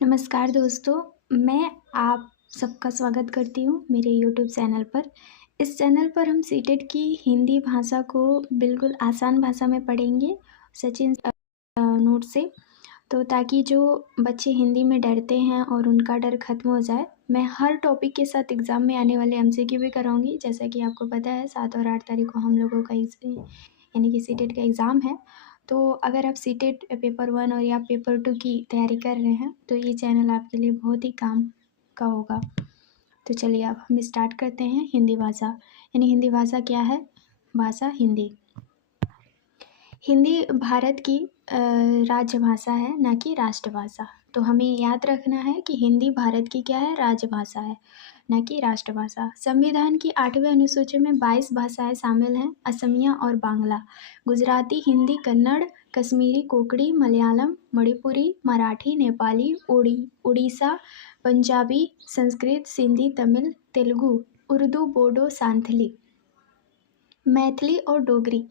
नमस्कार दोस्तों, मैं आप सबका स्वागत करती हूँ मेरे यूट्यूब चैनल पर। इस चैनल पर हम सीटेट की हिंदी भाषा को बिल्कुल आसान भाषा में पढ़ेंगे सचिन नोट से। तो ताकि जो बच्चे हिंदी में डरते हैं और उनका डर खत्म हो जाए, मैं हर टॉपिक के साथ एग्ज़ाम में आने वाले एमसीक्यू भी कराऊंगी। जैसा कि आपको पता है 7 और 8 तारीख को हम लोगों का यानी कि सीटेट का एग्ज़ाम है। तो अगर आप सीटेट पेपर 1 और या पेपर 2 की तैयारी कर रहे हैं तो ये चैनल आपके लिए बहुत ही काम का होगा। तो चलिए अब हम स्टार्ट करते हैं। हिंदी भाषा यानी हिंदी भाषा क्या है? भाषा हिंदी। हिंदी भारत की राजभाषा है, ना कि राष्ट्रभाषा। तो हमें याद रखना है कि हिंदी भारत की क्या है? राजभाषा है, ना कि राष्ट्रभाषा। संविधान की 8वें अनुसूची में 22 भाषाएं शामिल हैं, असमिया और बांग्ला, गुजराती, हिंदी, कन्नड़, कश्मीरी, कोंकणी, मलयालम, मणिपुरी, मराठी, नेपाली, उड़ीसा, पंजाबी, संस्कृत, सिंधी, तमिल, तेलुगु, उर्दू, बोडो, सांथली, मैथिली और डोगरी।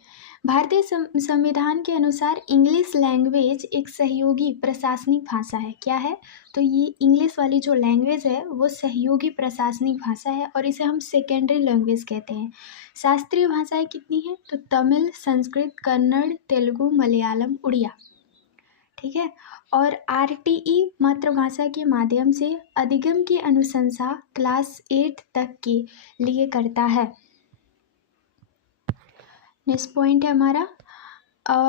भारतीय संविधान के अनुसार इंग्लिश लैंग्वेज एक सहयोगी प्रशासनिक भाषा है। क्या है? तो ये इंग्लिश वाली जो लैंग्वेज है वो सहयोगी प्रशासनिक भाषा है और इसे हम सेकेंडरी लैंग्वेज कहते हैं। शास्त्रीय भाषाएं कितनी हैं? तो तमिल, संस्कृत, कन्नड़, तेलुगु, मलयालम, उड़िया। ठीक है। और आरटीई मातृभाषा के माध्यम से अधिगम की अनुशंसा क्लास 8 तक के लिए करता है। नेक्स्ट पॉइंट है हमारा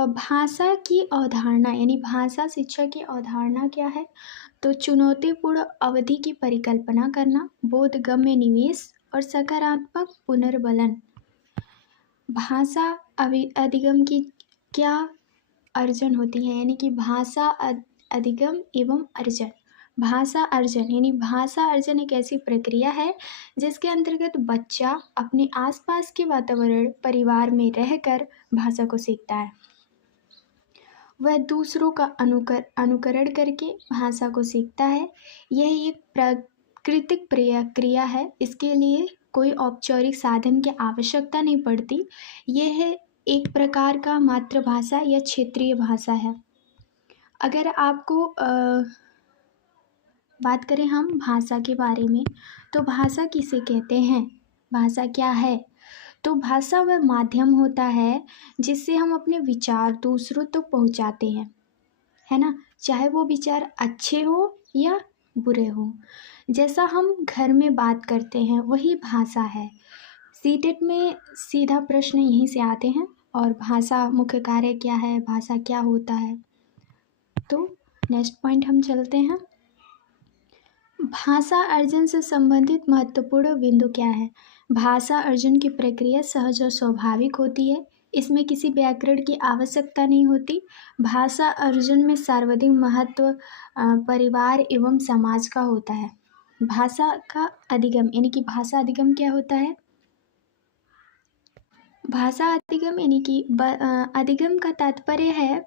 भाषा की अवधारणा यानी भाषा शिक्षा की अवधारणा क्या है? तो चुनौतीपूर्ण अवधि की परिकल्पना करना, बोधगम्य निवेश और सकारात्मक पुनर्बलन। भाषा अधिगम की क्या अर्जन होती है? यानी कि भाषा अधिगम एवं अर्जन। भाषा अर्जन यानी भाषा अर्जन एक ऐसी प्रक्रिया है जिसके अंतर्गत बच्चा अपने आसपास के वातावरण परिवार में रहकर भाषा को सीखता है। वह दूसरों का अनुकरण करके भाषा को सीखता है। यह एक प्राकृतिक प्रक्रिया है, इसके लिए कोई औपचारिक साधन की आवश्यकता नहीं पड़ती। यह एक प्रकार का मातृभाषा या क्षेत्रीय भाषा है। अगर आपको बात करें हम भाषा के बारे में, तो भाषा किसे कहते हैं? भाषा क्या है? तो भाषा वह माध्यम होता है जिससे हम अपने विचार दूसरों तक पहुंचाते हैं, है ना, चाहे वो विचार अच्छे हो या बुरे हो। जैसा हम घर में बात करते हैं वही भाषा है। सीटेट में सीधा प्रश्न यहीं से आते हैं। और भाषा मुख्य कार्य क्या है, भाषा क्या होता है? तो नेक्स्ट पॉइंट हम चलते हैं। भाषा अर्जन से संबंधित महत्वपूर्ण बिंदु क्या है? भाषा अर्जन की प्रक्रिया सहज और स्वाभाविक होती है, इसमें किसी व्याकरण की आवश्यकता नहीं होती। भाषा अर्जन में सर्वाधिक महत्व परिवार एवं समाज का होता है। भाषा का अधिगम यानी कि भाषा अधिगम क्या होता है? भाषा अधिगम यानी कि अधिगम का तात्पर्य है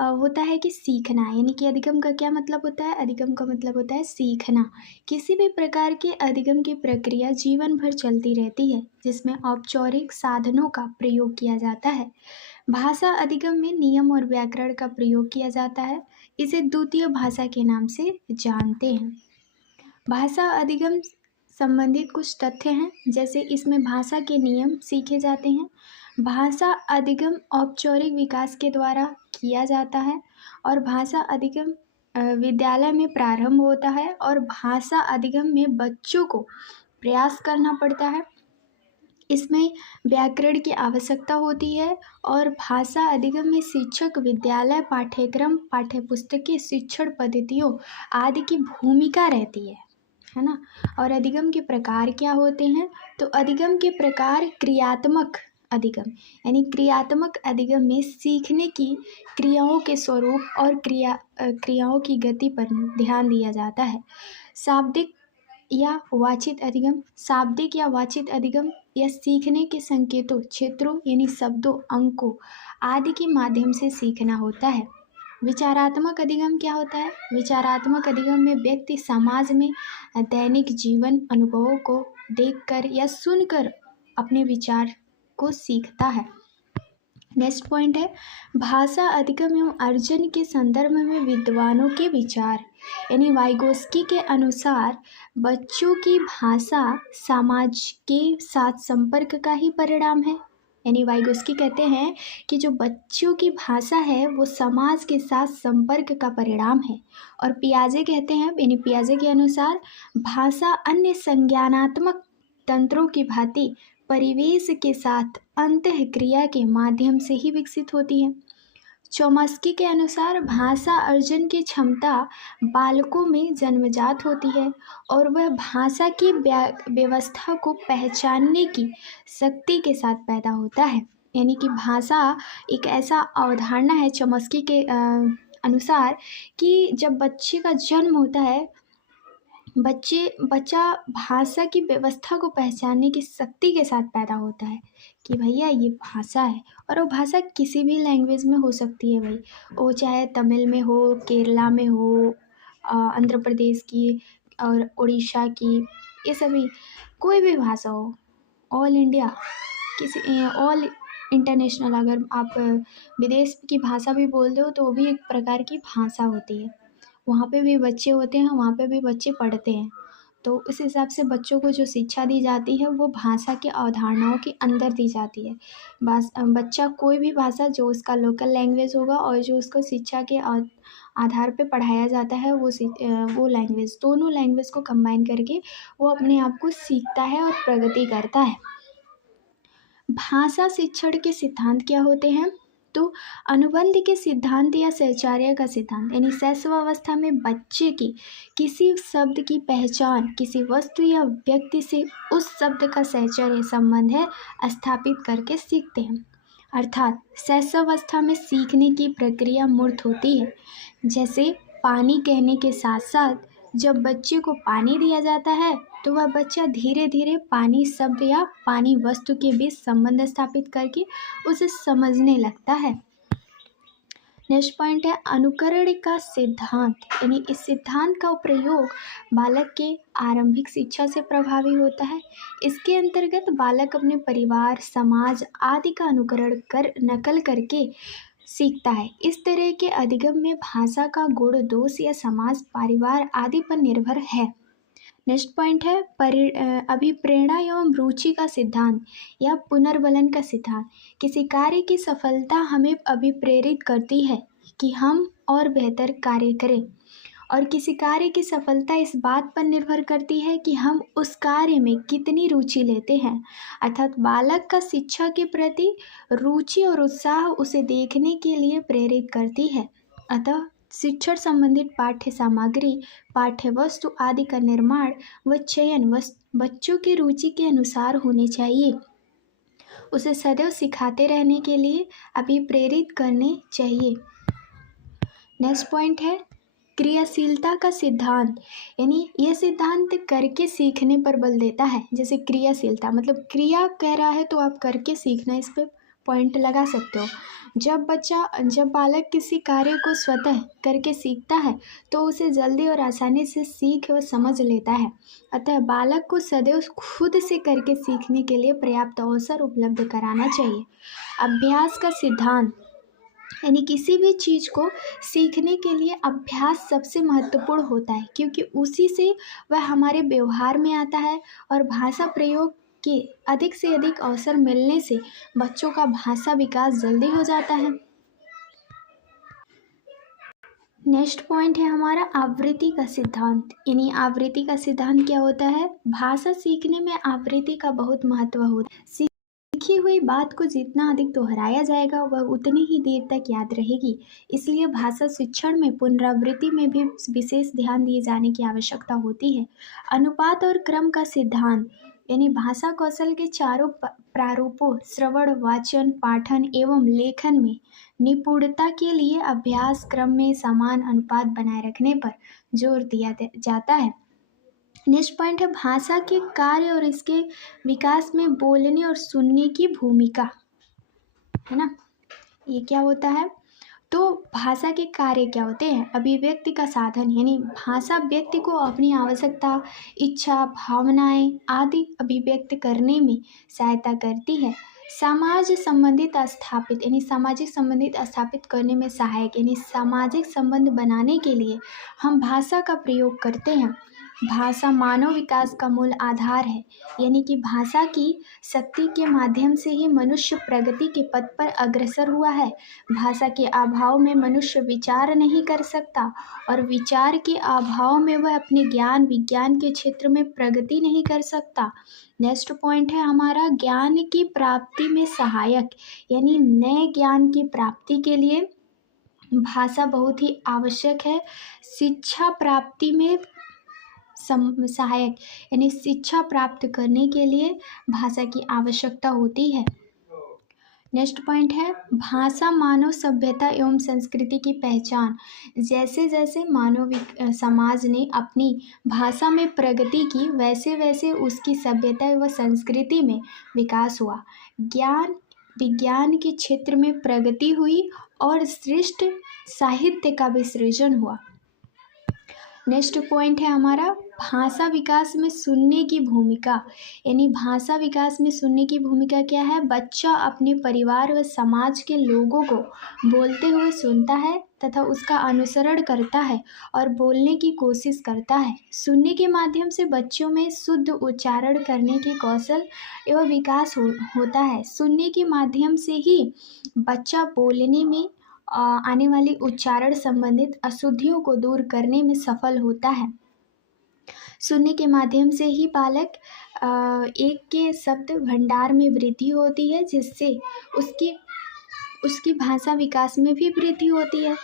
होता है कि सीखना। यानी कि अधिगम का क्या मतलब होता है? अधिगम का मतलब होता है सीखना। किसी भी प्रकार के अधिगम की प्रक्रिया जीवन भर चलती रहती है जिसमें औपचारिक साधनों का प्रयोग किया जाता है। भाषा अधिगम में नियम और व्याकरण का प्रयोग किया जाता है। इसे द्वितीय भाषा के नाम से जानते हैं। भाषा अधिगम संबंधित कुछ तथ्य हैं, जैसे इसमें भाषा के नियम सीखे जाते हैं। भाषा अधिगम औपचारिक विकास के द्वारा किया जाता है और भाषा अधिगम विद्यालय में प्रारंभ होता है और भाषा अधिगम में बच्चों को प्रयास करना पड़ता है। इसमें व्याकरण की आवश्यकता होती है और भाषा अधिगम में शिक्षक विद्यालय पाठ्यक्रम, पाठ्यपुस्तकें, शिक्षण पद्धतियों आदि की भूमिका रहती है ना। और अधिगम के प्रकार क्या होते हैं? तो अधिगम के प्रकार क्रियात्मक अधिगम यानी क्रियात्मक अधिगम में सीखने की क्रियाओं के स्वरूप और क्रियाओं की गति पर ध्यान दिया जाता है। शाब्दिक या वाचित अधिगम, शाब्दिक या वाचित अधिगम या सीखने के संकेतों, क्षेत्रों यानी शब्दों, अंकों आदि के माध्यम से सीखना होता है। विचारात्मक अधिगम क्या होता है? विचारात्मक अधिगम में व्यक्ति समाज में दैनिक जीवन अनुभवों को देखकर या सुनकर अपने विचार को सीखता है। नेक्स्ट पॉइंट है भाषा अधिगम एवं अर्जन के संदर्भ में विद्वानों के विचार। यानी वाइगोस्की के अनुसार बच्चों की भाषा समाज के साथ संपर्क का ही परिणाम है। यानी वाइगोस्की कहते हैं कि जो बच्चों की भाषा है वो समाज के साथ संपर्क का परिणाम है। और पियाजे कहते हैं, यानी पियाजे के अनुसार भाषा अन्य संज्ञानात्मक तंत्रों की भांति परिवेश के साथ अंतःक्रिया के माध्यम से ही विकसित होती है। चोम्स्की के अनुसार भाषा अर्जन की क्षमता बालकों में जन्मजात होती है और वह भाषा की व्यवस्था को पहचानने की शक्ति के साथ पैदा होता है। यानी कि भाषा एक ऐसा अवधारणा है चोम्स्की के अनुसार कि जब बच्चे का जन्म होता है बच्चा भाषा की व्यवस्था को पहचानने की शक्ति के साथ पैदा होता है कि भैया ये भाषा है। और वो भाषा किसी भी लैंग्वेज में हो सकती है भाई, वो चाहे तमिल में हो, केरला में हो, आंध्र प्रदेश की और उड़ीसा की, ये सभी कोई भी भाषा हो, ऑल इंडिया ऑल इंटरनेशनल। अगर आप विदेश की भाषा भी बोल दो तो वो भी एक प्रकार की भाषा होती है। वहाँ पे भी बच्चे होते हैं, वहाँ पे भी बच्चे पढ़ते हैं। तो उस हिसाब से बच्चों को जो शिक्षा दी जाती है वो भाषा के अवधारणाओं के अंदर दी जाती है। बच्चा कोई भी भाषा जो उसका लोकल लैंग्वेज होगा और जो उसको शिक्षा के आधार पे पढ़ाया जाता है वो लैंग्वेज, दोनों लैंग्वेज को कंबाइन करके वो अपने आप को सीखता है और प्रगति करता है। भाषा शिक्षण के सिद्धांत क्या होते हैं? तो अनुबंध के सिद्धांत या सहचर्य का सिद्धांत, यानी शैशवावस्था में बच्चे की किसी शब्द की पहचान किसी वस्तु या व्यक्ति से उस शब्द का सहचर्य संबंध है स्थापित करके सीखते हैं। अर्थात शैशवावस्था में सीखने की प्रक्रिया मूर्त होती है। जैसे पानी कहने के साथ साथ जब बच्चे को पानी दिया जाता है तो वह बच्चा धीरे धीरे पानी शब्द या पानी वस्तु के बीच संबंध स्थापित करके उसे समझने लगता है। नेक्स्ट पॉइंट है अनुकरण का सिद्धांत, यानी इस सिद्धांत का प्रयोग बालक के आरंभिक शिक्षा से प्रभावी होता है। इसके अंतर्गत बालक अपने परिवार, समाज आदि का अनुकरण कर नकल करके सीखता है। इस तरह के अधिगम में भाषा का गुण, दोष या समाज, परिवार आदि पर निर्भर है। नेक्स्ट पॉइंट है अभिप्रेरणा एवं रुचि का सिद्धांत या पुनर्बलन का सिद्धांत। किसी कार्य की सफलता हमें अभिप्रेरित करती है कि हम और बेहतर कार्य करें, और किसी कार्य की सफलता इस बात पर निर्भर करती है कि हम उस कार्य में कितनी रुचि लेते हैं। अर्थात बालक का शिक्षा के प्रति रुचि और उत्साह उसे देखने के लिए प्रेरित करती है। अतः शिक्षण संबंधित पाठ्य सामग्री, पाठ्य वस्तु आदि का निर्माण व चयन बच्चों की रुचि के अनुसार होने चाहिए। उसे सदैव सिखाते रहने के लिए अभिप्रेरित करने चाहिए। नेक्स्ट पॉइंट है क्रियाशीलता का सिद्धांत, यानी यह सिद्धांत करके सीखने पर बल देता है। जैसे क्रियाशीलता मतलब क्रिया कह रहा है तो आप करके सीखना, इस पे पॉइंट लगा सकते हो। जब बालक किसी कार्य को स्वतः करके सीखता है तो उसे जल्दी और आसानी से सीख व समझ लेता है। अतः बालक को सदैव खुद से करके सीखने के लिए पर्याप्त अवसर उपलब्ध कराना चाहिए। अभ्यास का सिद्धांत, यानी किसी भी चीज़ को सीखने के लिए अभ्यास सबसे महत्वपूर्ण होता है, क्योंकि उसी से वह हमारे व्यवहार में आता है और भाषा प्रयोग के अधिक से अधिक अवसर मिलने से बच्चों का भाषा विकास जल्दी हो जाता है। नेक्स्ट पॉइंट है हमारा आवृत्ति का सिद्धांत, यानी आवृत्ति का सिद्धांत क्या होता है? भाषा सीखने में आवृत्ति का बहुत महत्व होता है। सीखी हुई बात को जितना अधिक दोहराया जाएगा वह उतनी ही देर तक याद रहेगी। इसलिए भाषा शिक्षण में पुनरावृत्ति में भी विशेष ध्यान दिए जाने की आवश्यकता होती है। अनुपात और क्रम का सिद्धांत, यानी भाषा कौशल के चारों प्रारूपों श्रवण, वाचन, पाठन एवं लेखन में निपुणता के लिए अभ्यास क्रम में समान अनुपात बनाए रखने पर जोर दिया जाता है। नेक्स्ट पॉइंट है भाषा के कार्य और इसके विकास में बोलने और सुनने की भूमिका, है ना। ये क्या होता है? तो भाषा के कार्य क्या होते हैं? अभिव्यक्ति का साधन, यानी भाषा व्यक्ति को अपनी आवश्यकता, इच्छा, भावनाएं आदि अभिव्यक्त करने में सहायता करती है। समाज संबंधित स्थापित यानी सामाजिक संबंधित स्थापित करने में सहायक यानी सामाजिक संबंध बनाने के लिए हम भाषा का प्रयोग करते हैं। भाषा मानव विकास का मूल आधार है, यानी कि भाषा की शक्ति के माध्यम से ही मनुष्य प्रगति के पथ पर अग्रसर हुआ है। भाषा के अभाव में मनुष्य विचार नहीं कर सकता और विचार के अभाव में वह अपने ज्ञान विज्ञान के क्षेत्र में प्रगति नहीं कर सकता। नेक्स्ट पॉइंट है हमारा ज्ञान की प्राप्ति में सहायक, यानी नए ज्ञान की प्राप्ति के लिए भाषा बहुत ही आवश्यक है। शिक्षा प्राप्ति में सहायक, यानी शिक्षा प्राप्त करने के लिए भाषा की आवश्यकता होती है। नेक्स्ट पॉइंट है भाषा मानव सभ्यता एवं संस्कृति की पहचान। जैसे जैसे मानव समाज ने अपनी भाषा में प्रगति की, वैसे वैसे उसकी सभ्यता व संस्कृति में विकास हुआ। ज्ञान विज्ञान के क्षेत्र में प्रगति हुई और श्रेष्ठ साहित्य का भी सृजन हुआ। नेक्स्ट पॉइंट है हमारा भाषा विकास में सुनने की भूमिका, यानी भाषा विकास में सुनने की भूमिका क्या है। बच्चा अपने परिवार व समाज के लोगों को बोलते हुए सुनता है तथा उसका अनुसरण करता है और बोलने की कोशिश करता है। सुनने के माध्यम से बच्चों में शुद्ध उच्चारण करने की कौशल एवं विकास होता है। सुनने के माध्यम से ही बच्चा बोलने में आने वाली उच्चारण संबंधित अशुद्धियों को दूर करने में सफल होता है। सुनने के माध्यम से ही बालक एक के शब्द भंडार में वृद्धि होती है, जिससे उसकी भाषा विकास में भी वृद्धि होती है।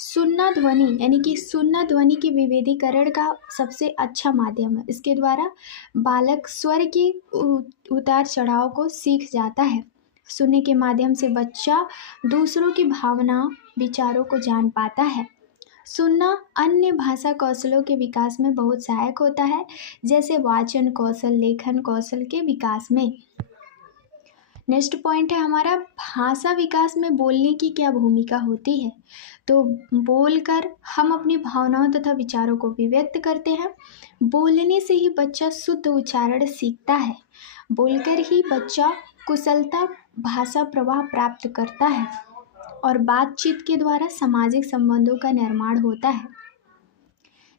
सुनना ध्वनि, यानी कि सुनना ध्वनि के विभेदीकरण का सबसे अच्छा माध्यम है। इसके द्वारा बालक स्वर के उतार चढ़ाव को सीख जाता है। सुनने के माध्यम से बच्चा दूसरों की भावना विचारों को जान पाता है। सुनना अन्य भाषा कौशलों के विकास में बहुत सहायक होता है, जैसे वाचन कौशल, लेखन कौशल के विकास में। नेक्स्ट पॉइंट है हमारा भाषा विकास में बोलने की क्या भूमिका होती है। तो बोलकर हम अपनी भावनाओं तथा विचारों को भी व्यक्त करते हैं। बोलने से ही बच्चा शुद्ध उच्चारण सीखता है। बोलकर ही बच्चा कुशलता भाषा प्रवाह प्राप्त करता है और बातचीत के द्वारा सामाजिक संबंधों का निर्माण होता है।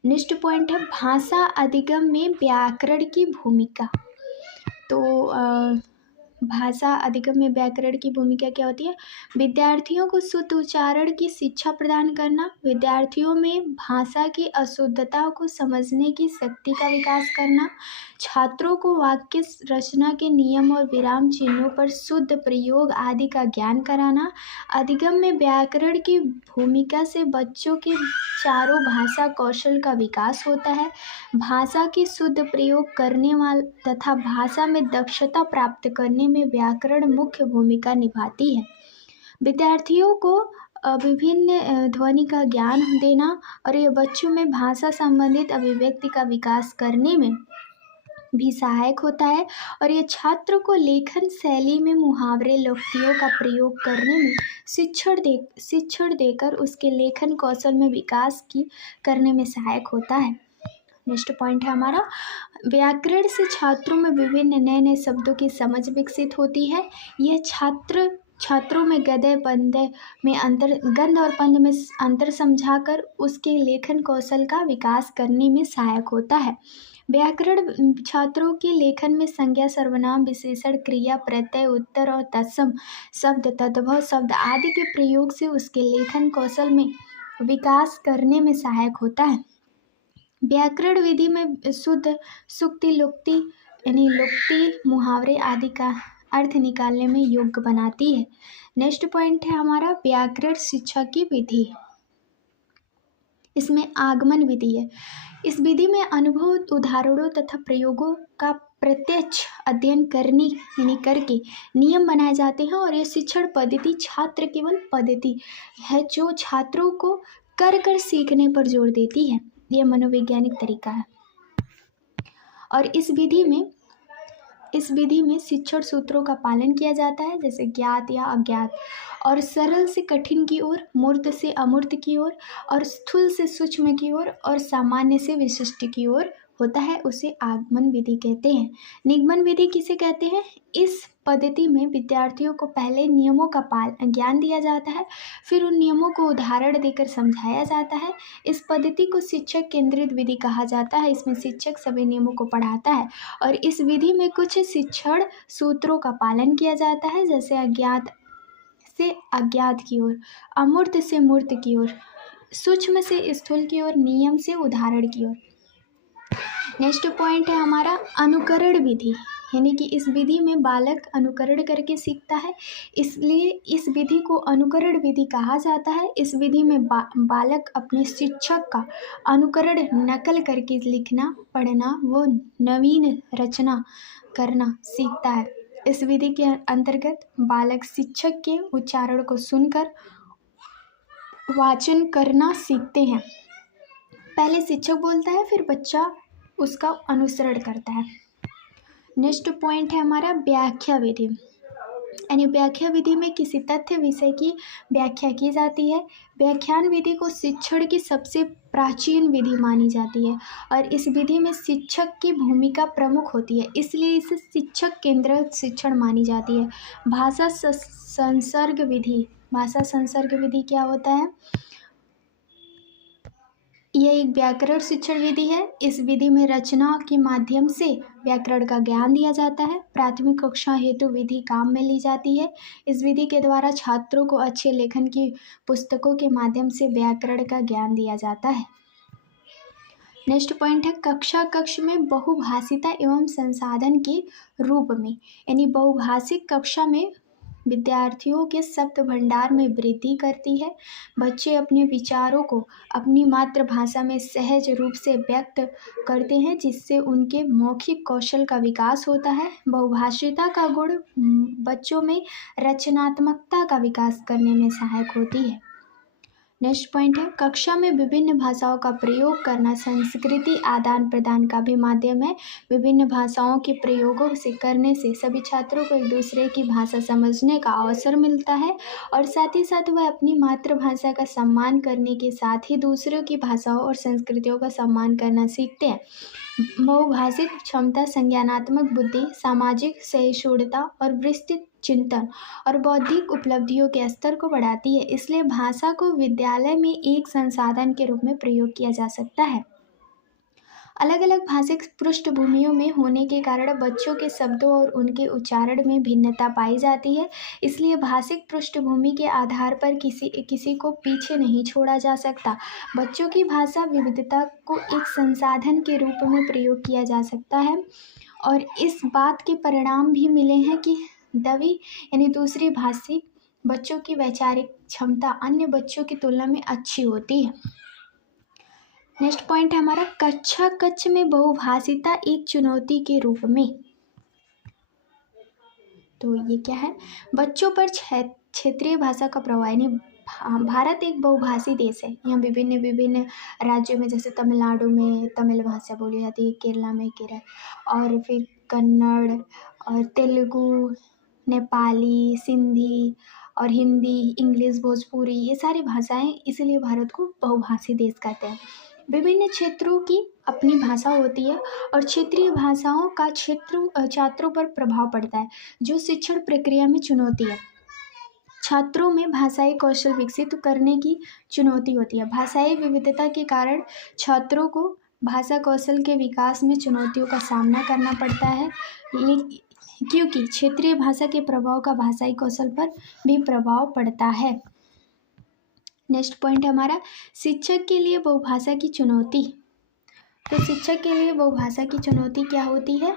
नेक्स्ट पॉइंट है भाषा अधिगम में व्याकरण की भूमिका। तो भाषा अधिगम में व्याकरण की भूमिका क्या होती है। विद्यार्थियों को शुद्ध उच्चारण की शिक्षा प्रदान करना, विद्यार्थियों में भाषा की अशुद्धता को समझने की शक्ति का विकास करना, छात्रों को वाक्य रचना के नियम और विराम चिन्हों पर शुद्ध प्रयोग आदि का ज्ञान कराना। अधिगम में व्याकरण की भूमिका से बच्चों के चारों भाषा कौशल का विकास होता है। भाषा की शुद्ध प्रयोग करने वाले तथा भाषा में दक्षता प्राप्त करने में व्याकरण मुख्य भूमिका निभाती है। विद्यार्थियों को विभिन्न ध्वनि का ज्ञान देना और ये बच्चों में भाषा संबंधित अभिव्यक्ति का विकास करने में भी सहायक होता है और ये छात्र को लेखन शैली में मुहावरे लोकोक्तियों का प्रयोग करने में शिक्षण देकर उसके लेखन कौशल में विकास करने में सहायक होता है। नेक्स्ट पॉइंट है हमारा व्याकरण से छात्रों में विभिन्न नए नए शब्दों की समझ विकसित होती है। यह छात्रों में गद्य पद्य में गद्य और पद्य में अंतर समझाकर उसके लेखन कौशल का विकास करने में सहायक होता है। व्याकरण छात्रों के लेखन में संज्ञा, सर्वनाम, विशेषण, क्रिया, प्रत्यय, उत्तर और तत्सम शब्द, तद्भव शब्द आदि के प्रयोग से उसके लेखन कौशल में विकास करने में सहायक होता है। व्याकरण विधि में शुद्ध सुक्ति, लुक्ति यानी लुक्ति, मुहावरे आदि का अर्थ निकालने में योग्य बनाती है। नेक्स्ट पॉइंट है हमारा व्याकरण शिक्षा की विधि। इसमें आगमन विधि है। इस विधि में अनुभव, उदाहरणों तथा प्रयोगों का प्रत्यक्ष अध्ययन करके नियम बनाए जाते हैं और ये शिक्षण पद्धति छात्र केवल पद्धति है जो छात्रों को कर सीखने पर जोर देती है। यह मनोवैज्ञानिक तरीका है और इस विधि में शिक्षण सूत्रों का पालन किया जाता है, जैसे ज्ञात या अज्ञात और सरल से कठिन की ओर, मूर्त से अमूर्त की ओर और स्थूल से सूक्ष्म की ओर और सामान्य से विशिष्ट की ओर होता है उसे आगमन विधि कहते हैं। निगमन विधि किसे कहते हैं? इस पद्धति में विद्यार्थियों को पहले नियमों का ज्ञान दिया जाता है, फिर उन नियमों को उदाहरण देकर समझाया जाता है। इस पद्धति को शिक्षक केंद्रित विधि कहा जाता है। इसमें शिक्षक सभी नियमों को पढ़ाता है और इस विधि में कुछ शिक्षण सूत्रों का पालन किया जाता है, जैसे अज्ञात से अज्ञात की ओर, अमूर्त से मूर्त की ओर, सूक्ष्म से स्थूल की ओर, नियम से उदाहरण की ओर। नेक्स्ट पॉइंट है हमारा अनुकरण विधि, यानी कि इस विधि में बालक अनुकरण करके सीखता है, इसलिए इस विधि को अनुकरण विधि कहा जाता है। इस विधि में बालक अपने शिक्षक का अनुकरण नकल करके लिखना, पढ़ना व नवीन रचना करना सीखता है। इस विधि के अंतर्गत बालक शिक्षक के उच्चारण को सुनकर वाचन करना सीखते हैं। पहले शिक्षक बोलता है, फिर बच्चा उसका अनुसरण करता है। नेक्स्ट पॉइंट है हमारा व्याख्या विधि, यानी व्याख्या विधि में किसी तथ्य विषय की व्याख्या की जाती है। व्याख्यान विधि को शिक्षण की सबसे प्राचीन विधि मानी जाती है और इस विधि में शिक्षक की भूमिका प्रमुख होती है, इसलिए इसे शिक्षक केंद्रित शिक्षण मानी जाती है। भाषा संसर्ग विधि, भाषा संसर्ग विधि क्या होता है? यह एक व्याकरण शिक्षण विधि है। इस विधि में रचना के माध्यम से व्याकरण का ज्ञान दिया जाता है। प्राथमिक कक्षा हेतु विधि काम में ली जाती है। इस विधि के द्वारा छात्रों को अच्छे लेखन की पुस्तकों के माध्यम से व्याकरण का ज्ञान दिया जाता है। नेक्स्ट पॉइंट है कक्ष में बहुभाषिता एवं संसाधन के रूप में, यानी बहुभाषिक कक्षा में विद्यार्थियों के शब्द भंडार में वृद्धि करती है। बच्चे अपने विचारों को अपनी मातृभाषा में सहज रूप से व्यक्त करते हैं, जिससे उनके मौखिक कौशल का विकास होता है। बहुभाषिता का गुण बच्चों में रचनात्मकता का विकास करने में सहायक होती है। नेक्स्ट पॉइंट है कक्षा में विभिन्न भाषाओं का प्रयोग करना संस्कृति आदान प्रदान का भी माध्यम है। विभिन्न भाषाओं के प्रयोगों से करने से सभी छात्रों को एक दूसरे की भाषा समझने का अवसर मिलता है और साथ ही साथ वह अपनी मातृभाषा का सम्मान करने के साथ ही दूसरों की भाषाओं और संस्कृतियों का सम्मान करना सीखते हैं। बहुभाषिक क्षमता संज्ञानात्मक बुद्धि, सामाजिक सहिष्णुता और विस्तृत चिंतन और बौद्धिक उपलब्धियों के स्तर को बढ़ाती है, इसलिए भाषा को विद्यालय में एक संसाधन के रूप में प्रयोग किया जा सकता है। अलग अलग भाषिक पृष्ठभूमियों में होने के कारण बच्चों के शब्दों और उनके उच्चारण में भिन्नता पाई जाती है, इसलिए भाषिक पृष्ठभूमि के आधार पर किसी को पीछे नहीं छोड़ा जा सकता। बच्चों की भाषा विविधता को एक संसाधन के रूप में प्रयोग किया जा सकता है और इस बात के परिणाम भी मिले हैं कि दवी यानी दूसरी भाषी बच्चों की वैचारिक क्षमता अन्य बच्चों की तुलना में अच्छी होती है। नेक्स्ट पॉइंट है हमारा कक्ष में बहुभाषिता एक चुनौती के रूप में। तो ये क्या है? बच्चों पर क्षेत्रीय भाषा का प्रभाव, यानी भारत एक बहुभाषी देश है। यहाँ विभिन्न राज्यों में, जैसे तमिलनाडु में तमिल भाषा बोली जाती है, केरला में केरल, और फिर कन्नड़ और तेलुगु, नेपाली, सिंधी और हिंदी, इंग्लिश, भोजपुरी, ये सारी भाषाएं, इसीलिए भारत को बहुभाषी देश कहते हैं। विभिन्न क्षेत्रों की अपनी भाषा होती है और क्षेत्रीय भाषाओं का छात्रों पर प्रभाव पड़ता है, जो शिक्षण प्रक्रिया में चुनौती है। छात्रों में भाषाई कौशल विकसित करने की चुनौती होती है। भाषाई विविधता के कारण छात्रों को भाषा कौशल के विकास में चुनौतियों का सामना करना पड़ता है, क्योंकि क्षेत्रीय भाषा के प्रभाव का भाषाई कौशल पर भी प्रभाव पड़ता है। नेक्स्ट पॉइंट है हमारा शिक्षक के लिए बहुभाषा की चुनौती। तो शिक्षक के लिए बहुभाषा की चुनौती क्या होती है?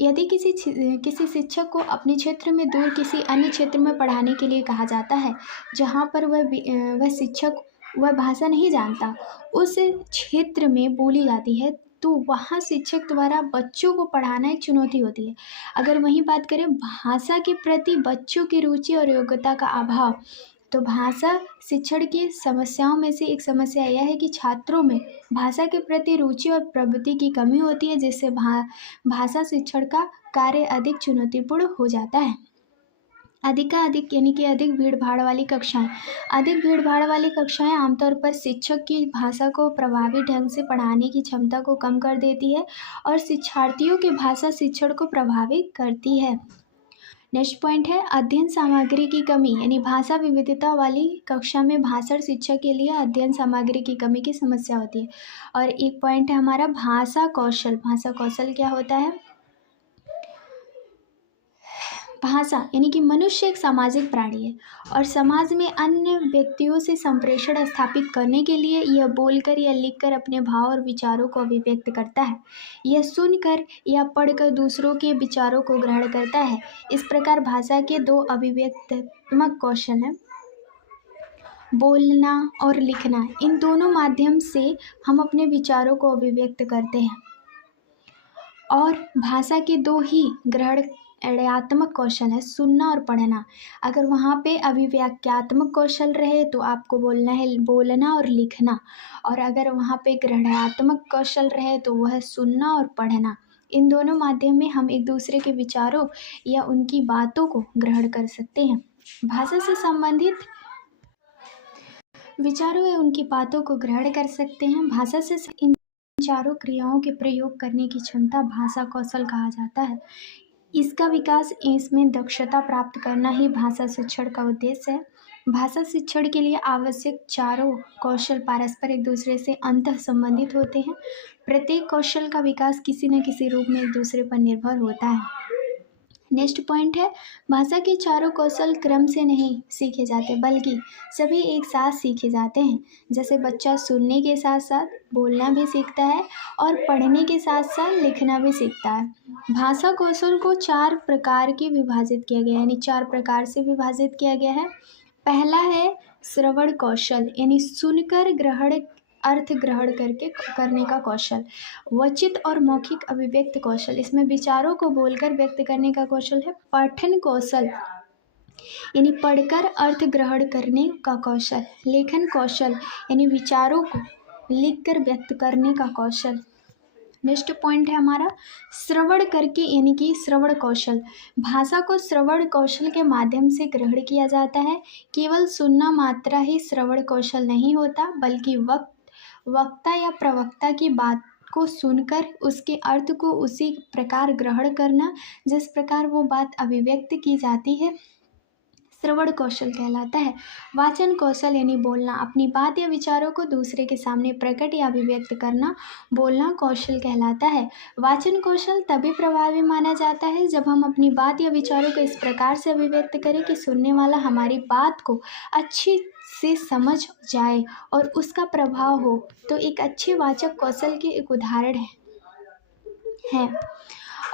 यदि किसी शिक्षक को अपने क्षेत्र में दूर किसी अन्य क्षेत्र में पढ़ाने के लिए कहा जाता है, जहाँ पर वह शिक्षक वह भाषा नहीं जानता, उस क्षेत्र में बोली जाती है, तो वहाँ शिक्षक द्वारा बच्चों को पढ़ाना एक चुनौती होती है। अगर वहीं बात करें भाषा के प्रति बच्चों की रुचि और योग्यता का अभाव, तो भाषा शिक्षण की समस्याओं में से एक समस्या यह है कि छात्रों में भाषा के प्रति रुचि और प्रवृत्ति की कमी होती है, जिससे भाषा शिक्षण का कार्य अधिक चुनौतीपूर्ण हो जाता है। अधिकाधिक यानी कि अधिक भीड़ भाड़ वाली कक्षाएं। अधिक भीड़ भाड़ वाली कक्षाएं आमतौर पर शिक्षक की भाषा को प्रभावी ढंग से पढ़ाने की क्षमता को कम कर देती है और शिक्षार्थियों के भाषा शिक्षण को प्रभावित करती है। नेक्स्ट पॉइंट है अध्ययन सामग्री की कमी, यानी भाषा विविधता वाली कक्षा में भाषण शिक्षा के लिए अध्ययन सामग्री की कमी की समस्या होती है। और एक पॉइंट है हमारा भाषा कौशल। भाषा कौशल क्या होता है? भाषा यानी कि मनुष्य एक सामाजिक प्राणी है और समाज में अन्य व्यक्तियों से संप्रेषण स्थापित करने के लिए यह बोलकर या लिखकर अपने भाव और विचारों को अभिव्यक्त करता है। यह सुनकर या पढ़कर दूसरों के विचारों को ग्रहण करता है। इस प्रकार भाषा के दो अभिव्यक्तात्मक कौशल हैं, बोलना और लिखना। इन दोनों माध्यम से हम अपने विचारों को अभिव्यक्त करते हैं। और भाषा के दो ही ग्रहणात्मक कौशल है, सुनना और पढ़ना। अगर वहाँ पे अभिव्यक्त्यात्मक कौशल रहे तो आपको बोलना है बोलना और लिखना, और अगर वहाँ पे ग्रहणात्मक कौशल रहे तो वह सुनना और पढ़ना। इन दोनों माध्यम में हम एक दूसरे के विचारों या उनकी बातों को ग्रहण कर सकते हैं। भाषा से संबंधित विचारों या उनकी बातों को ग्रहण कर सकते हैं। भाषा से इन चारों क्रियाओं के प्रयोग करने की क्षमता भाषा कौशल कहा जाता है। इसका विकास, इसमें दक्षता प्राप्त करना ही भाषा शिक्षण का उद्देश्य है। भाषा शिक्षण के लिए आवश्यक चारों कौशल परस्पर एक दूसरे से अंतः संबंधित होते हैं। प्रत्येक कौशल का विकास किसी न किसी रूप में एक दूसरे पर निर्भर होता है। नेक्स्ट पॉइंट है भाषा के चारों कौशल क्रम से नहीं सीखे जाते बल्कि सभी एक साथ सीखे जाते हैं। जैसे बच्चा सुनने के साथ साथ बोलना भी सीखता है और पढ़ने के साथ साथ लिखना भी सीखता है। भाषा कौशल को 4 प्रकार के विभाजित किया गया है, यानी 4 प्रकार से विभाजित किया गया है। पहला है श्रवण कौशल, यानी सुनकर अर्थ ग्रहण करने का कौशल। वचित और मौखिक अभिव्यक्त कौशल, इसमें विचारों को बोलकर व्यक्त करने का कौशल है। पठन कौशल, यानी पढ़कर अर्थ ग्रहण करने का कौशल। लेखन कौशल, यानी विचारों को लिखकर व्यक्त करने का कौशल। नेक्स्ट पॉइंट है हमारा श्रवण करके, यानी कि श्रवण कौशल। भाषा को श्रवण कौशल के माध्यम से ग्रहण किया जाता है। केवल सुनना मात्रा ही श्रवण कौशल नहीं होता, बल्कि वक्ता या प्रवक्ता की बात को सुनकर उसके अर्थ को उसी प्रकार ग्रहण करना जिस प्रकार वो बात अभिव्यक्त की जाती है, श्रवण कौशल कहलाता है। वाचन कौशल, यानी बोलना, अपनी बात या विचारों को दूसरे के सामने प्रकट या अभिव्यक्त करना बोलना कौशल कहलाता है। वाचन कौशल तभी प्रभावी माना जाता है जब हम अपनी बात या विचारों को इस प्रकार से अभिव्यक्त करें कि सुनने वाला हमारी बात को अच्छी से समझ जाए और उसका प्रभाव हो। तो एक अच्छे वाचक कौशल के एक उदाहरण है।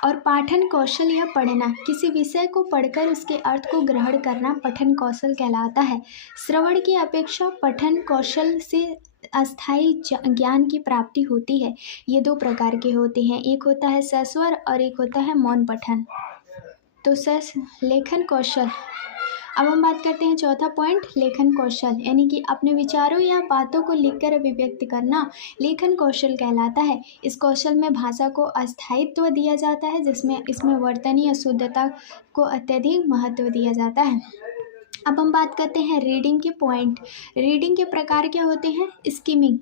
और पाठन कौशल या पढ़ना, किसी विषय को पढ़कर उसके अर्थ को ग्रहण करना पठन कौशल कहलाता है। श्रवण की अपेक्षा पठन कौशल से अस्थायी ज्ञान की प्राप्ति होती है। ये 2 प्रकार के होते हैं, एक होता है सस्वर और एक होता है मौन पठन। तो लेखन कौशल। अब हम बात करते हैं चौथा पॉइंट, लेखन कौशल, यानी कि अपने विचारों या बातों को लिखकर अभिव्यक्त करना लेखन कौशल कहलाता है। इस कौशल में भाषा को अस्थायित्व दिया जाता है, जिसमें इसमें वर्तनी शुद्धता को अत्यधिक महत्व दिया जाता है। अब हम बात करते हैं रीडिंग के पॉइंट। रीडिंग के प्रकार क्या होते हैं? स्किमिंग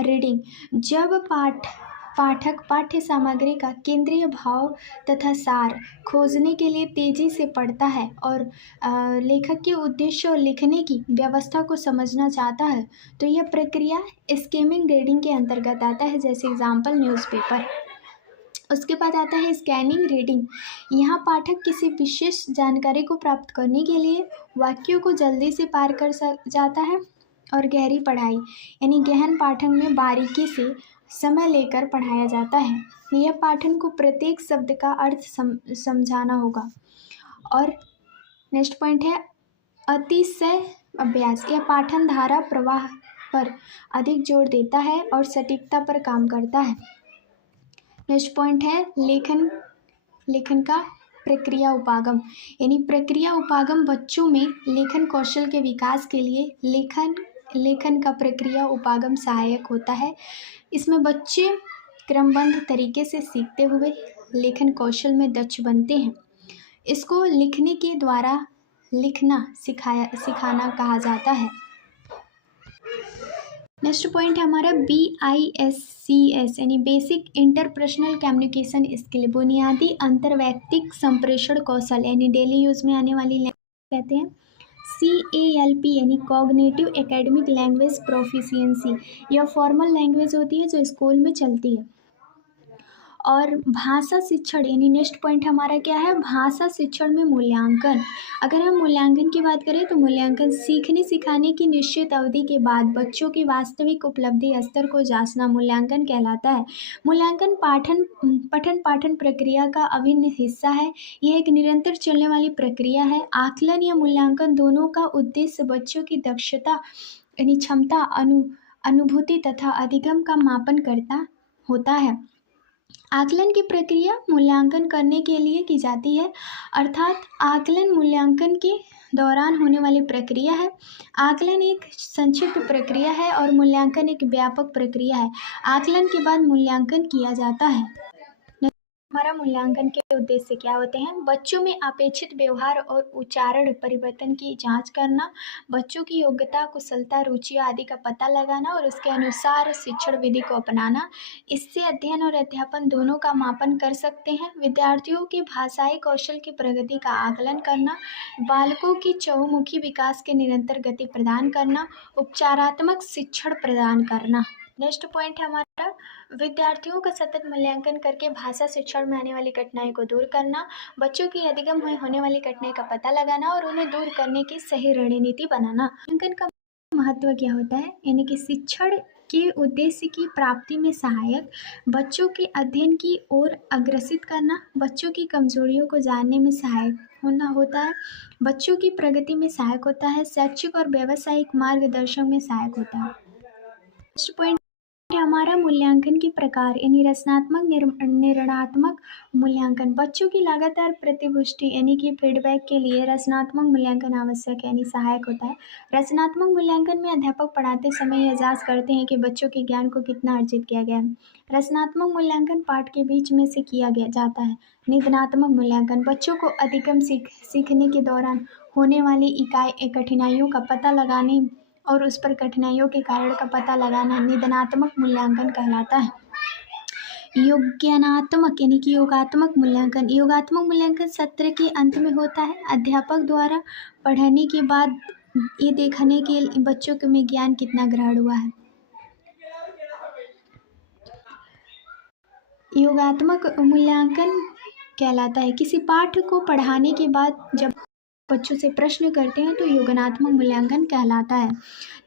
रीडिंग, जब पाठक पाठ्य सामग्री का केंद्रीय भाव तथा सार खोजने के लिए तेजी से पढ़ता है और लेखक के उद्देश्य और लिखने की व्यवस्था को समझना चाहता है, तो यह प्रक्रिया स्किमिंग रीडिंग के अंतर्गत आता है। जैसे एग्जाम्पल न्यूज़पेपर। उसके बाद आता है स्कैनिंग रीडिंग। यहाँ पाठक किसी विशेष जानकारी को प्राप्त करने के लिए वाक्यों को जल्दी से पार कर जाता है। और गहरी पढ़ाई, यानी गहन पाठन में बारीकी से समय लेकर पढ़ाया जाता है। यह पाठन को प्रत्येक शब्द का अर्थ समझाना होगा। और नेक्स्ट पॉइंट है अतिशय अभ्यास। यह पाठन धारा प्रवाह पर अधिक जोर देता है और सटीकता पर काम करता है। नेक्स्ट पॉइंट है लेखन का प्रक्रिया उपागम, यानी प्रक्रिया उपागम बच्चों में लेखन कौशल के विकास के लिए लेखन का प्रक्रिया उपागम सहायक होता है। इसमें बच्चे क्रमबद्ध तरीके से सीखते हुए लेखन कौशल में दक्ष बनते हैं। इसको लिखने के द्वारा लिखना सिखाना कहा जाता है। नेक्स्ट पॉइंट है हमारा BISCS यानी बेसिक इंटरपर्सनल कम्युनिकेशन स्किल, बुनियादी अंतर्वैयक्तिक संप्रेषण कौशल यानी डेली यूज़ में आने वाली लैंग्वेज कहते हैं। CALP यानी कॉग्निटिव एकेडमिक लैंग्वेज प्रोफिशिएंसी, यह फॉर्मल लैंग्वेज होती है जो स्कूल में चलती है। और भाषा शिक्षण यानी नेक्स्ट पॉइंट हमारा क्या है, भाषा शिक्षण में मूल्यांकन। अगर हम मूल्यांकन की बात करें तो मूल्यांकन सीखने सिखाने की निश्चित अवधि के बाद बच्चों की वास्तविक उपलब्धि स्तर को जांचना मूल्यांकन कहलाता है। मूल्यांकन पठन पाठन प्रक्रिया का अभिन्न हिस्सा है। यह एक निरंतर चलने वाली प्रक्रिया है। आकलन या मूल्यांकन दोनों का उद्देश्य बच्चों की दक्षता यानी क्षमता, अनुभूति तथा अधिगम का मापन करता होता है। आकलन की प्रक्रिया मूल्यांकन करने के लिए की जाती है, अर्थात आकलन मूल्यांकन के दौरान होने वाली प्रक्रिया है। आकलन एक संक्षिप्त प्रक्रिया है और मूल्यांकन एक व्यापक प्रक्रिया है। आकलन के बाद मूल्यांकन किया जाता है। हमारा मूल्यांकन के उद्देश्य क्या होते हैं, बच्चों में अपेक्षित व्यवहार और उच्चारण परिवर्तन की जांच करना, बच्चों की योग्यता, कुशलता, रुचि आदि का पता लगाना और उसके अनुसार शिक्षण विधि को अपनाना। इससे अध्ययन और अध्यापन दोनों का मापन कर सकते हैं। विद्यार्थियों के भाषाई कौशल की प्रगति का आकलन करना, बालकों की चहुमुखी विकास के निरंतर गति प्रदान करना, उपचारात्मक शिक्षण प्रदान करना। नेक्स्ट पॉइंट है हमारा विद्यार्थियों का सतत मूल्यांकन करके भाषा शिक्षण में आने वाली कठिनाई को दूर करना, बच्चों की अधिगम होने वाली कठिनाई का पता लगाना और उन्हें दूर करने की सही रणनीति बनाना। मूल्यांकन का महत्व क्या होता है, यानी कि शिक्षण के उद्देश्य की प्राप्ति में सहायक, बच्चों के अध्ययन की ओर अग्रसित करना, बच्चों की कमजोरियों को जानने में सहायक होता है, बच्चों की प्रगति में सहायक होता है, शैक्षिक और व्यावसायिक मार्गदर्शन में सहायक होता है। नेक्स्ट पॉइंट हमारा मूल्यांकन के प्रकार यानी रचनात्मक, निर्णयात्मक मूल्यांकन। बच्चों की लगातार प्रतिपुष्टि यानी कि फीडबैक के लिए रचनात्मक मूल्यांकन आवश्यक यानी सहायक होता है। रचनात्मक मूल्यांकन में अध्यापक पढ़ाते समय यह जांच करते हैं कि बच्चों के ज्ञान को कितना अर्जित किया गया है। रचनात्मक मूल्यांकन पाठ के बीच में से किया जाता है। निदानात्मक मूल्यांकन बच्चों को अधिगम सीखने के दौरान होने वाली कठिनाइयों का पता लगाने और उस पर कठिनाइयों के कारण का पता लगाना निदानात्मक मूल्यांकन कहलाता है। योगात्मक यानी कि योगात्मक मूल्यांकन। योगात्मक मूल्यांकन सत्र के अंत में होता है। अध्यापक द्वारा पढ़ने के बाद ये देखने के बच्चों के में ज्ञान कितना ग्रहण हुआ है। योगात्मक मूल्यांकन कहलाता है किसी पाठ को पढ़ाने के बाद जब बच्चों से प्रश्न करते हैं तो योगात्मक मूल्यांकन कहलाता है।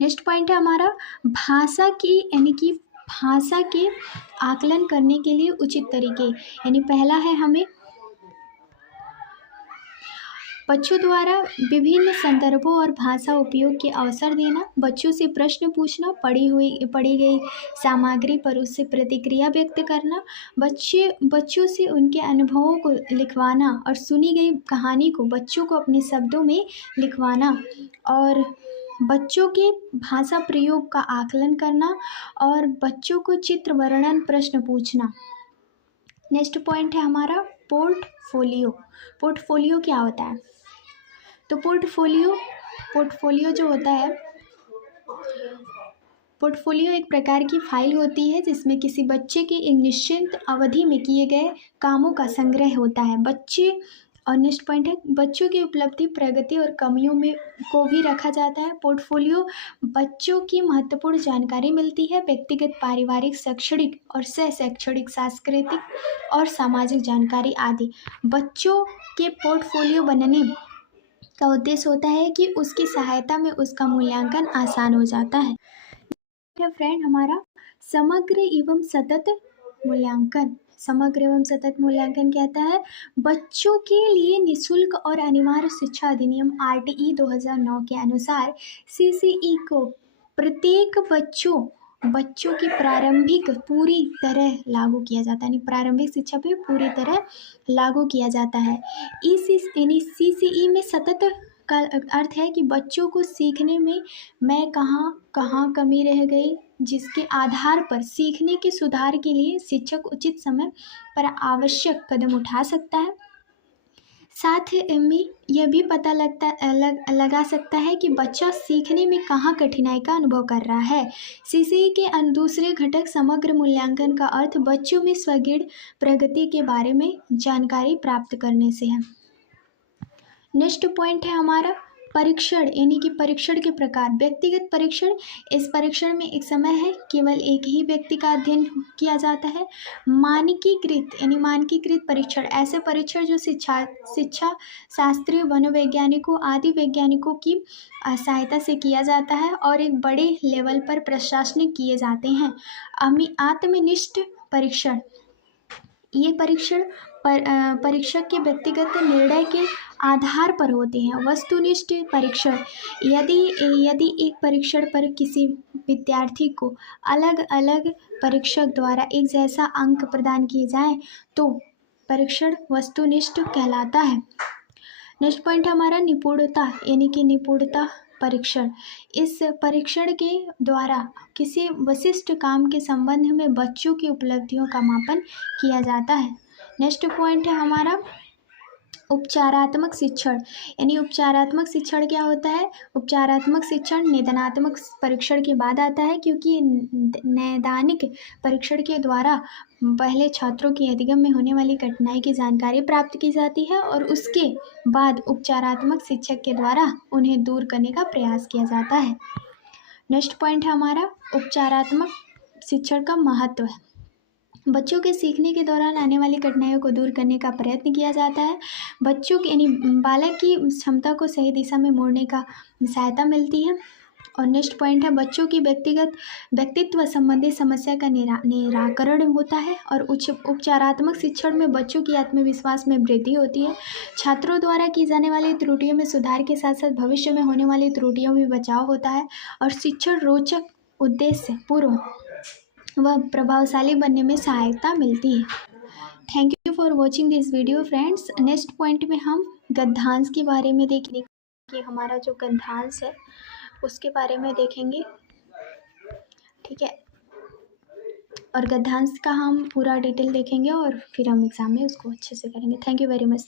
नेक्स्ट पॉइंट है हमारा भाषा की यानी कि भाषा के आकलन करने के लिए उचित तरीके, यानी पहला है हमें बच्चों द्वारा विभिन्न संदर्भों और भाषा उपयोग के अवसर देना, बच्चों से प्रश्न पूछना, पढ़ी गई सामग्री पर उससे प्रतिक्रिया व्यक्त करना, बच्चों से उनके अनुभवों को लिखवाना और सुनी गई कहानी को बच्चों को अपने शब्दों में लिखवाना और बच्चों के भाषा प्रयोग का आकलन करना और बच्चों को चित्र वर्णन प्रश्न पूछना। नेक्स्ट पॉइंट है हमारा पोर्टफोलियो। पोर्टफोलियो क्या होता है, तो पोर्टफोलियो जो होता है, पोर्टफोलियो एक प्रकार की फाइल होती है जिसमें किसी बच्चे के एक निश्चित अवधि में किए गए कामों का संग्रह होता है। और नेक्स्ट पॉइंट है बच्चों की उपलब्धि, प्रगति और कमियों में को भी रखा जाता है। पोर्टफोलियो बच्चों की महत्वपूर्ण जानकारी मिलती है, व्यक्तिगत, पारिवारिक, शैक्षणिक और शैक्षणिक, सांस्कृतिक और सामाजिक जानकारी आदि। बच्चों के पोर्टफोलियो बनने का उद्देश्य होता है कि उसकी सहायता में उसका मूल्यांकन आसान हो जाता है। फ्रेंड हमारा समग्र एवं सतत मूल्यांकन। समग्र एवं सतत मूल्यांकन कहता है बच्चों के लिए निःशुल्क और अनिवार्य शिक्षा अधिनियम RTE 2009 के अनुसार CCE को प्रत्येक बच्चों की प्रारंभिक पूरी तरह लागू किया जाता है, यानी प्रारंभिक शिक्षा पे पूरी तरह लागू किया जाता है। इस यानी CCE में सतत का अर्थ है कि बच्चों को सीखने में मैं कहाँ कमी रह गई, जिसके आधार पर सीखने के सुधार के लिए शिक्षक उचित समय पर आवश्यक कदम उठा सकता है। साथ में यह भी पता लगा सकता है कि बच्चा सीखने में कहाँ कठिनाई का अनुभव कर रहा है। सीसीई के दूसरे घटक समग्र मूल्यांकन का अर्थ बच्चों में स्वगुण प्रगति के बारे में जानकारी प्राप्त करने से है। नेक्स्ट पॉइंट है हमारा परीक्षण, यानी कि परीक्षण के प्रकार। व्यक्तिगत परीक्षण, इस परीक्षण में एक समय है केवल एक ही व्यक्ति का अध्ययन किया जाता है। मानकीकृत, यानी मानकीकृत परीक्षण, ऐसे परीक्षण जो शिक्षा शास्त्रीय, मनोवैज्ञानिकों आदि वैज्ञानिकों की सहायता से किया जाता है और एक बड़े लेवल पर प्रशासनिक किए जाते हैं। आत्मनिष्ठ परीक्षण, ये परीक्षण परीक्षक के व्यक्तिगत निर्णय के आधार पर होते हैं। वस्तुनिष्ठ परीक्षण, यदि एक परीक्षण पर किसी विद्यार्थी को अलग अलग परीक्षक द्वारा एक जैसा अंक प्रदान किए जाएं तो परीक्षण वस्तुनिष्ठ कहलाता है। नेक्स्ट पॉइंट हमारा निपुणता, यानी कि निपुणता परीक्षण। इस परीक्षण के द्वारा किसी विशिष्ट काम के संबंध में बच्चों की उपलब्धियों का मापन किया जाता है। नेक्स्ट पॉइंट है हमारा उपचारात्मक शिक्षण, यानी उपचारात्मक शिक्षण क्या होता है। उपचारात्मक शिक्षण निदानात्मक परीक्षण के बाद आता है, क्योंकि नैदानिक परीक्षण के द्वारा पहले छात्रों की अधिगम में होने वाली कठिनाई की जानकारी प्राप्त की जाती है और उसके बाद उपचारात्मक शिक्षक के द्वारा उन्हें दूर करने का प्रयास किया जाता है। नेक्स्ट पॉइंट है हमारा उपचारात्मक शिक्षण का महत्व है। बच्चों के सीखने के दौरान आने वाली कठिनाइयों को दूर करने का प्रयत्न किया जाता है। बच्चों के, यानी बालक की क्षमता को सही दिशा में मोड़ने का सहायता मिलती है। और नेक्स्ट पॉइंट है बच्चों की व्यक्तित्व संबंधी समस्या का निराकरण होता है। और उपचारात्मक शिक्षण में बच्चों की आत्मविश्वास में वृद्धि होती है। छात्रों द्वारा की जाने वाली त्रुटियों में सुधार के साथ साथ भविष्य में होने वाली त्रुटियों में बचाव होता है। और शिक्षण रोचक, उद्देश्य पूर्ण वह प्रभावशाली बनने में सहायता मिलती है। Thank you for watching this video friends. Next point में हम गद्यांश के बारे में देखेंगे कि हमारा जो गद्यांश है उसके बारे में देखेंगे, ठीक है। और गद्यांश का हम पूरा डिटेल देखेंगे और फिर हम एग्जाम में उसको अच्छे से करेंगे। Thank you very much.